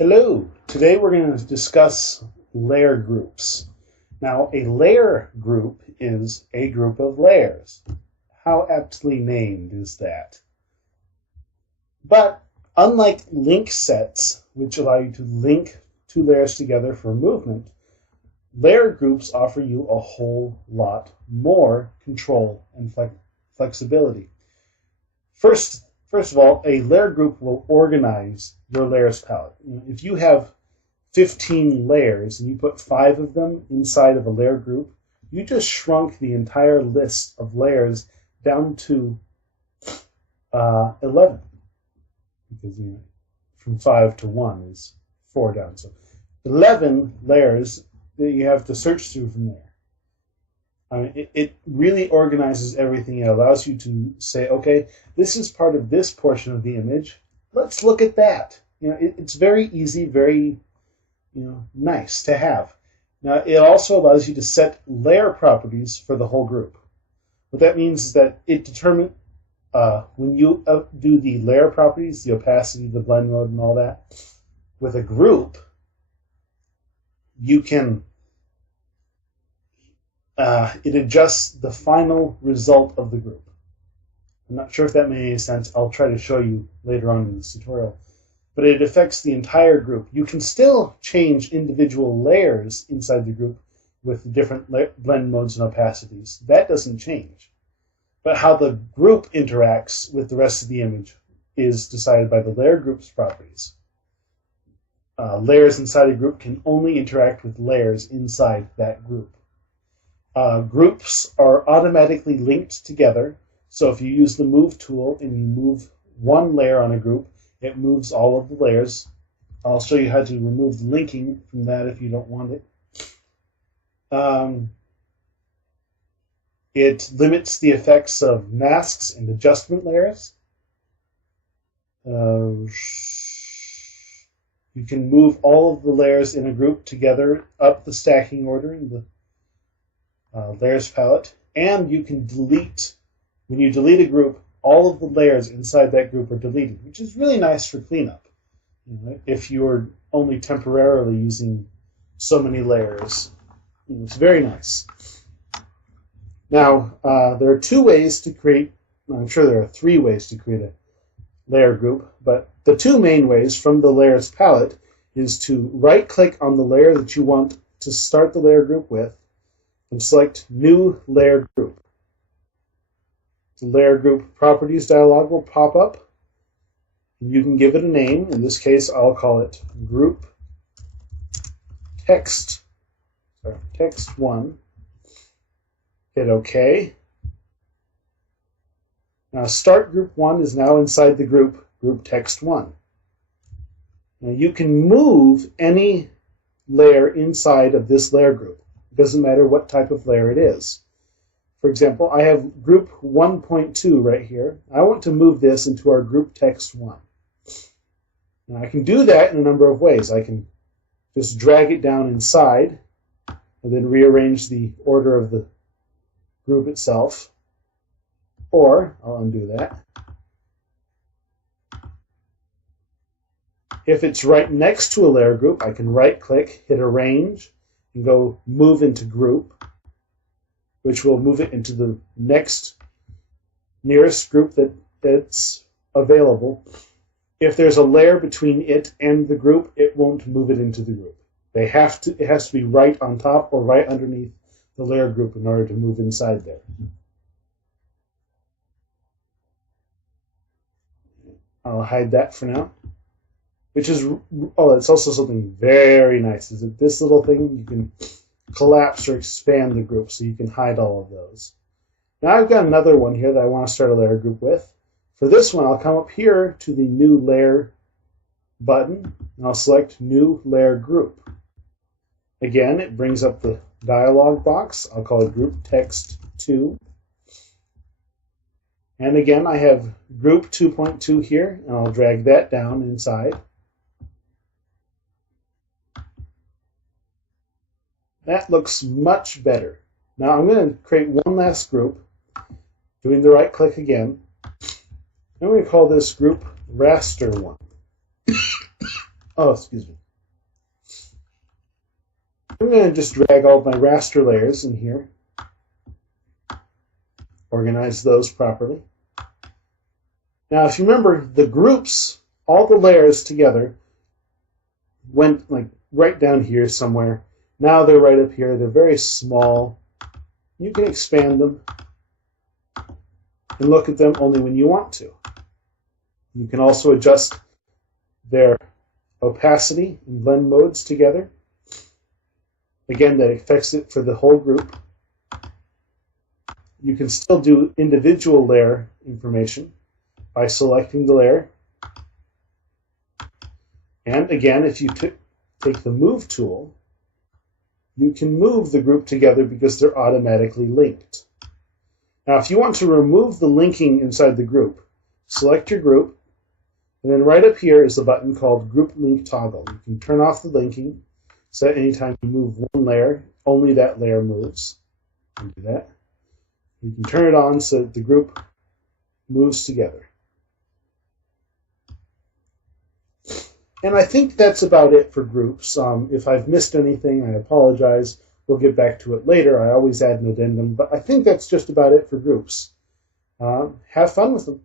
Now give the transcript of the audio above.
Hello, today we're going to discuss layer groups. Now, a layer group is a group of layers. How aptly named is that? But unlike link sets, which allow you to link two layers together for movement, layer groups offer you a whole lot more control and flexibility. First of all, a layer group will organize your layers palette. If you have 15 layers and you put 5 of them inside of a layer group, you just shrunk the entire list of layers down to 11. Because from 5 to 1 is 4 down. So 11 layers that you have to search through from there. It really organizes everything. It allows you to say, okay, this is part of this portion of the image. Let's look at that. It's very easy, very nice to have. Now, it also allows you to set layer properties for the whole group. What that means is that it determines when you do the layer properties, the opacity, the blend mode, and all that, with a group, you can it adjusts the final result of the group. I'm not sure if that made any sense. I'll try to show you later on in this tutorial. But it affects the entire group. You can still change individual layers inside the group with different blend modes and opacities. That doesn't change. But how the group interacts with the rest of the image is decided by the layer group's properties. Layers inside a group can only interact with layers inside that group. Groups are automatically linked together, so if you use the Move tool and you move one layer on a group, it moves all of the layers. I'll show you how to remove the linking from that if you don't want it. It limits the effects of masks and adjustment layers. You can move all of the layers in a group together up the stacking order in the layers palette, and you can delete, when you delete a group, all of the layers inside that group are deleted, which is really nice for cleanup. If you're only temporarily using so many layers, it's very nice. Now, there are 2 ways to create, I'm sure there are 3 ways to create a layer group, but the 2 main ways from the layers palette is to right-click on the layer that you want to start the layer group with, and select New Layer Group. The Layer Group Properties dialog will pop up. You can give it a name. In this case, I'll call it Group Text 1. Hit OK. Now, Start Group 1 is now inside the group Text 1. Now, you can move any layer inside of this layer group. It doesn't matter what type of layer it is. For example, I have group 1.2 right here. I want to move this into our group text 1. And I can do that in a number of ways. I can just drag it down inside and then rearrange the order of the group itself. Or, I'll undo that. If it's right next to a layer group, I can right-click, hit Arrange, and go Move into Group, which will move it into the next nearest group that's available. If there's a layer between it and the group, it won't move it into the group. It has to be right on top or right underneath the layer group in order to move inside there. I'll hide that for now. Which is, it's also something very nice, is that this little thing, you can collapse or expand the group so you can hide all of those. Now I've got another one here that I want to start a layer group with. For this one, I'll come up here to the New Layer button, and I'll select New Layer Group. Again, it brings up the dialog box. I'll call it Group Text 2. And again, I have Group 2.2 here, and I'll drag that down inside. That looks much better. Now I'm going to create one last group, doing the right click again. I'm going to call this group Raster 1. Oh, excuse me. I'm going to just drag all my raster layers in here. Organize those properly. Now, if you remember, the groups, all the layers together, went like right down here somewhere. Now they're right up here. They're very small. You can expand them and look at them only when you want to. You can also adjust their opacity and blend modes together. Again, that affects it for the whole group. You can still do individual layer information by selecting the layer. And again, if you take the Move tool, you can move the group together because they're automatically linked. Now, if you want to remove the linking inside the group, select your group, and then right up here is a button called Group Link Toggle. You can turn off the linking, so that anytime you move one layer, only that layer moves. You can do that. You can turn it on so that the group moves together. And I think that's about it for groups. If I've missed anything, I apologize. We'll get back to it later. I always add an addendum, but I think that's just about it for groups. Have fun with them.